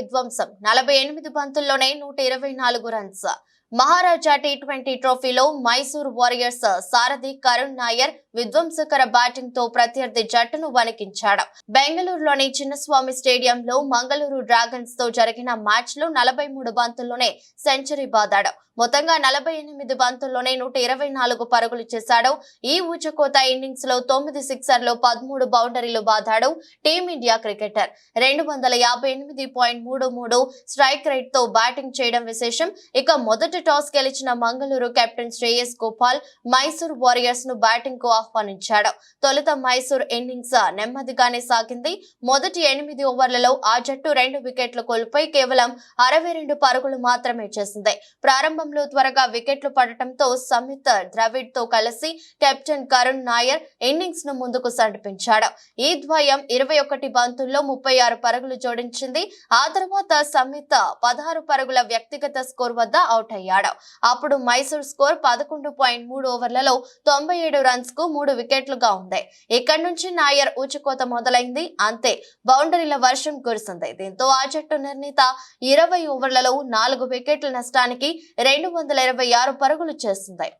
విధ్వంసం 48 బంతుల్లోనే 124 రన్స్. మహారాజా టీ20 ట్రోఫీలో మైసూర్ వారియర్స్ సారథి కరుణ్ నాయర్ విధ్వంసకర బ్యాటింగ్ తో ప్రత్యర్థి జట్టును వణికించాడు. బెంగళూరులోని చిన్నస్వామి స్టేడియంలో మంగళూరు డ్రాగన్స్ తో జరిగిన మ్యాచ్ లో 43 బంతుల్లోనే సెంచరీ బాదాడు. మొత్తంగా 48 బంతుల్లోనే 124 పరుగులు చేశాడు. ఈ ఊచకోత ఇన్నింగ్స్ లో 9 సిక్సర్లు 13 బౌండరీలు బాదాడు టీమిండియా క్రికెటర్. 258.33 స్ట్రైక్ రేట్ తో బ్యాటింగ్ చేయడం విశేషం. ఇక మొదటి టాస్ గెలిచిన మంగళూరు కెప్టెన్ శ్రేయస్ గోపాల్ మైసూర్ వారియర్స్ ను బ్యాటింగ్ కు ఆహ్వానించాడు. తొలుత మైసూర్ ఇన్నింగ్స్ నెమ్మదిగానే సాగింది. మొదటి 8 ఓవర్లలో ఆ జట్టు 2 వికెట్లు కోల్పోయి కేవలం 62 పరుగులు మాత్రమే చేసింది. ప్రారంభంలో త్వరగా వికెట్లు పడటంతో సమిత్ ద్రవిడ్ తో కలిసి కెప్టెన్ కరుణ్ నాయర్ ఇన్నింగ్స్ ను ముందుకు నడిపించాడు. ఈ ద్వయం 21 బంతుల్లో 36 పరుగులు జోడించింది. ఆ తర్వాత సమిత్ 16 పరుగుల వ్యక్తిగత స్కోర్ వద్ద అవుట్ అయ్యాడు. అప్పుడు మైసూర్ స్కోర్ 11.3 ఓవర్లలో 97 రన్స్ కు 3 వికెట్లుగా ఉంది. ఇక్కడి నుంచి నాయర్ ఊచకోత మొదలైంది. అంతే, బౌండరీల వర్షం కురిసింది. దీంతో ఆ జట్టు నిర్ణీత 20 ఓవర్లలో 4 వికెట్ల నష్టానికి 226 పరుగులు చేసింది.